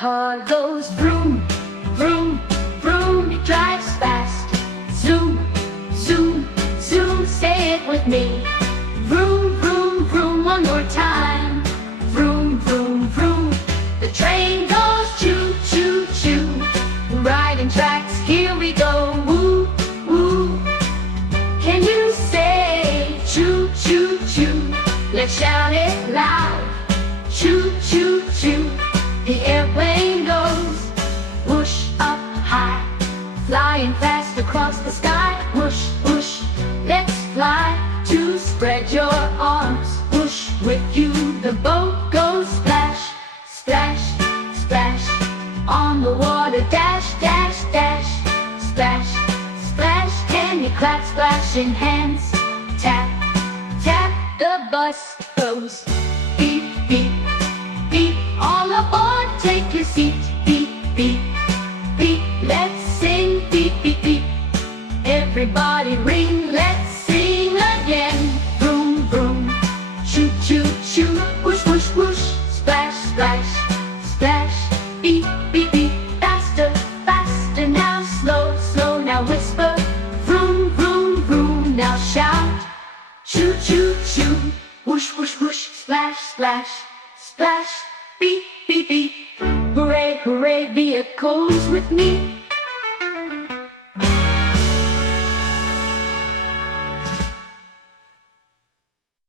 car goes vroom, vroom, vroom. It drives fast. Zoom, zoom, zoom. Say it with me. Vroom, vroom, vroom. One more time. Vroom, vroom, vroom. The train goes choo, choo, choo. Riding tracks, here we go. Woo, woo. Can you say choo, choo, choo? Let's shout it loud. Choo, choo, choo. The airplane goes whoosh up high, flying fast across the sky. Whoosh, whoosh. Let's fly to spread your arms. Whoosh with you. The boat goes splash, splash, splash. On the water dash, dash, dash. Splash, splash. Can you clap splashing hands? Tap, tap. The bus goes beep, beep, beep. All aboard, take your seat. Beep, beep, beep. Let's sing beep, beep, beep. Everybody ring, let's sing again. Vroom, vroom, choo, choo, choo. Whoosh, whoosh, whoosh. Splash, splash, splash. Beep, beep, beep. Faster, faster. Now slow, slow. Now whisper. Vroom, vroom, vroom. Now shout. Choo, choo, choo. Whoosh, whoosh, whoosh. Splash, splash, splash. Beep, beep, beep. Hooray, hooray. Vehicles with me.